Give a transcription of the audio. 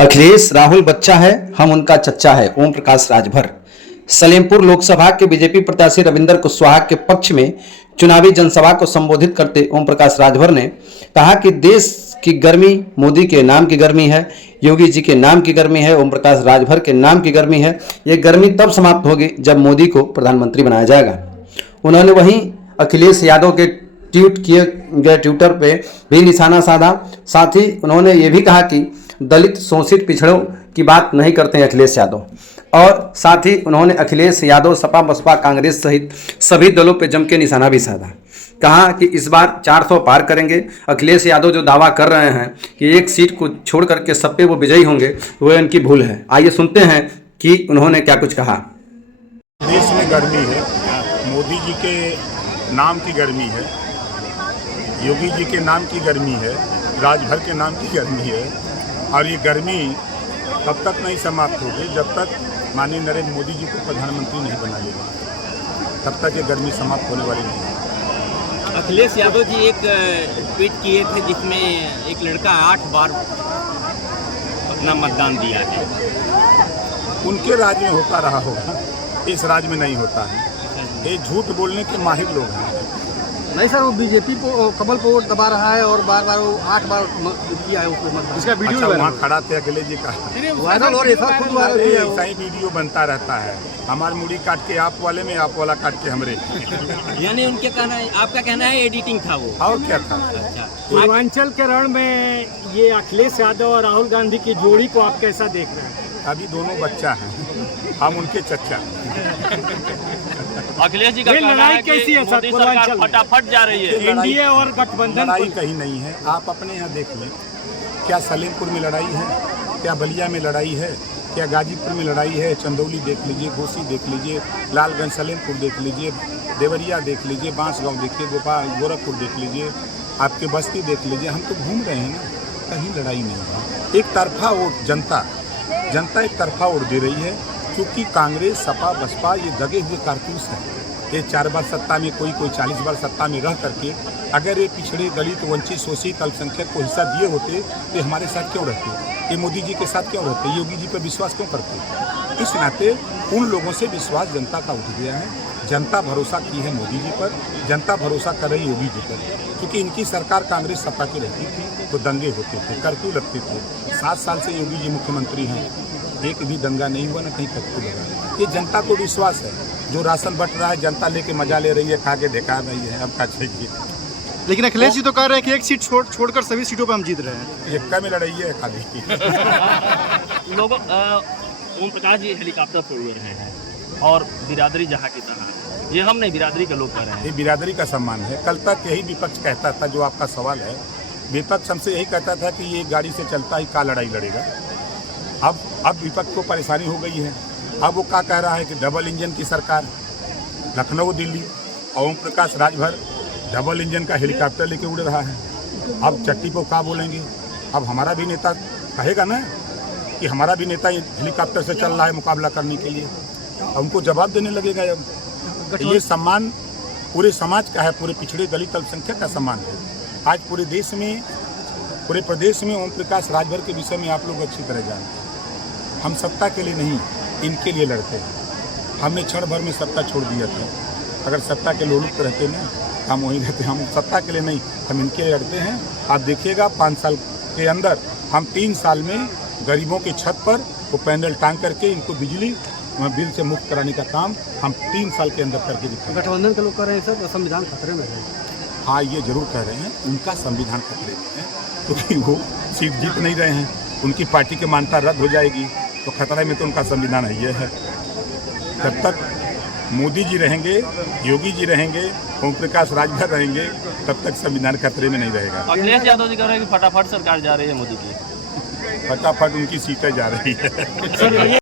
अखिलेश राहुल बच्चा है, हम उनका चच्चा है। ओम प्रकाश राजभर। सलेमपुर लोकसभा के बीजेपी प्रत्याशी रविंदर कुशवाहा के पक्ष में चुनावी जनसभा को संबोधित करते ओम प्रकाश राजभर ने कहा कि देश की गर्मी मोदी के नाम की गर्मी है, योगी जी के नाम की गर्मी है, ओम प्रकाश राजभर के नाम की गर्मी है। ये गर्मी तब समाप्त होगी जब मोदी को प्रधानमंत्री बनाया जाएगा। उन्होंने वहीं अखिलेश यादव के ट्वीट किए गए ट्विटर पे भी निशाना साधा। साथ ही उन्होंने ये भी कहा कि दलित शोषित पिछड़ों की बात नहीं करते हैं अखिलेश यादव। और साथ ही उन्होंने अखिलेश यादव, सपा, बसपा, कांग्रेस सहित सभी दलों पे जम के निशाना भी साधा। कहा कि इस बार 400 पार करेंगे। अखिलेश यादव जो दावा कर रहे हैं कि एक सीट को छोड़ करके सब पे वो विजयी होंगे, वो इनकी भूल है। आइए सुनते हैं कि उन्होंने क्या कुछ कहा। देश में गर्मी है, मोदी जी के नाम की गर्मी है, योगी जी के नाम की गर्मी है, राजभर के नाम की गर्मी है। और ये गर्मी तब तक नहीं समाप्त होगी जब तक माननीय नरेंद्र मोदी जी को प्रधानमंत्री नहीं बना लेगा, तब तक ये गर्मी समाप्त होने वाली नहीं है। अखिलेश यादव जी एक ट्वीट किए थे जिसमें एक लड़का 8 बार अपना मतदान दिया है। उनके राज्य में होता रहा होगा, इस राज्य में नहीं होता है। ये झूठ बोलने के माहिर लोग हैं। नहीं सर, वो बीजेपी को कमल को वोट दबा रहा है और बार बार वो 8 बार किया है उसको मतदान। इसका वीडियो अच्छा, वहाँ खड़ा थे अखिलेश जी का वायरल हो रही है, खुद वायरल है। ऐसा ही वीडियो बनता रहता है। हमारी मुड़ी काट के आप वाले में, आप वाला काट के हमरे। यानी उनके कहना है, आपका कहना है एडिटिंग था वो, और क्या था। अच्छा, पूर्वांचल के रण में ये अखिलेश यादव और राहुल गांधी की जोड़ी को आप कैसा देख रहे हैं? अभी दोनों बच्चा हैं, हम उनके चच्चा। अखिलेश जी का कहना लड़ाई है कि कैसी है मोदी सर सरकार पूर्वांचल फटाफट जा रही है। एनडीए और गठबंधन लड़ाई कहीं नहीं है। आप अपने यहाँ देख लें, क्या सलेमपुर में लड़ाई है, क्या बलिया में लड़ाई है, क्या गाजीपुर में लड़ाई है। चंदौली देख लीजिए, घोसी देख लीजिए, लालगंज सलेमपुर देख लीजिए, देवरिया देख लीजिए, बांसगांव देखिए, गोरखपुर देख लीजिए, आपके बस्ती देख लीजिए। हम तो घूम रहे हैं ना, कहीं लड़ाई नहीं है। एक तरफा वोट जनता एक तरफा वोट दे रही है, क्योंकि कांग्रेस, सपा, बसपा ये दगे हुए कारतूस हैं। ये 4 बार सत्ता में, कोई 40 बार सत्ता में रह करके अगर ये पिछड़े, दलित, वंचित, शोषित, अल्पसंख्यक को हिस्सा दिए होते तो हमारे साथ क्यों रहते? ये मोदी जी के साथ क्यों रहते? योगी जी पर विश्वास क्यों करते? इस नाते उन लोगों से विश्वास जनता का उठ गया है। जनता भरोसा की है मोदी जी पर, जनता भरोसा कर रही योगी जी पर। क्योंकि इनकी सरकार कांग्रेस सत्ता की रहती थी तो दंगे होते थे, कर्फ्यू लगते थे। 7 साल से योगी जी मुख्यमंत्री हैं, एक भी दंगा नहीं हुआ, ना कहीं कर्फ्यू लगा। ये जनता को विश्वास है। जो राशन बट रहा है जनता लेके मजा ले रही है, खा के देखा नहीं है, अब का चाहिए। लेकिन अखिलेश जी तो कह रहे हैं कि एक सीट छोड़कर सभी सीटों पर हम जीत रहे हैं। एक्का में लड़ाई है खाली। लोगों ओम प्रकाश जी हेलीकॉप्टर से उड़ रहे हैं और बिरादरी जहाँ की तरह, ये हम नहीं, बिरादरी के लोग कह रहे हैं। ये बिरादरी का सम्मान है। कल तक यही विपक्ष कहता था, जो आपका सवाल है, विपक्ष हमसे यही कहता था कि ये गाड़ी से चलता ही का लड़ाई लड़ेगा। अब विपक्ष को परेशानी हो गई है। अब वो क्या कह रहा है कि डबल इंजन की सरकार, लखनऊ दिल्ली, ओम प्रकाश राजभर डबल इंजन का हेलीकॉप्टर लेके उड़ रहा है। अब चट्टी को क्या बोलेंगे? अब हमारा भी नेता कहेगा ना कि हमारा भी नेता हेलीकॉप्टर से चल रहा है मुकाबला करने के लिए, हमको जवाब देने लगेगा। अब ये सम्मान पूरे समाज का है, पूरे पिछड़े, दलित, अल्पसंख्यक का सम्मान है। आज पूरे देश में, पूरे प्रदेश में ओम प्रकाश राजभर के विषय में आप लोग अच्छी तरह जानते हैं। हम सत्ता के लिए नहीं, इनके लिए लड़ते हैं। हमने क्षण भर में सत्ता छोड़ दिया था। अगर सत्ता के लोलुप रहते ना, हम वहीं रहते। हम सत्ता के लिए नहीं, हम इनके लिए लड़ते हैं। आप देखिएगा 5 साल के अंदर हम 3 साल में गरीबों की छत पर वो पैनल टांग करके इनको बिजली बिल से मुक्त कराने का काम हम 3 साल के अंदर करके दिखाएंगे। गठबंधन के लोग कह रहे हैं सर संविधान खतरे में है। हाँ, ये जरूर कह रहे हैं, उनका संविधान खतरे में है, क्योंकि वो सीट जीत नहीं रहे हैं। उनकी पार्टी की मान्यता रद्द हो जाएगी तो खतरे में तो उनका संविधान है। ये है, जब तक मोदी जी रहेंगे, योगी जी रहेंगे, ओम प्रकाश राजभर रहेंगे, तब तक संविधान खतरे में नहीं रहेगा। अखिलेश यादव जी कह रहे हैं कि फटाफट सरकार जा रही है मोदी की। फटाफट उनकी सीटें जा रही है।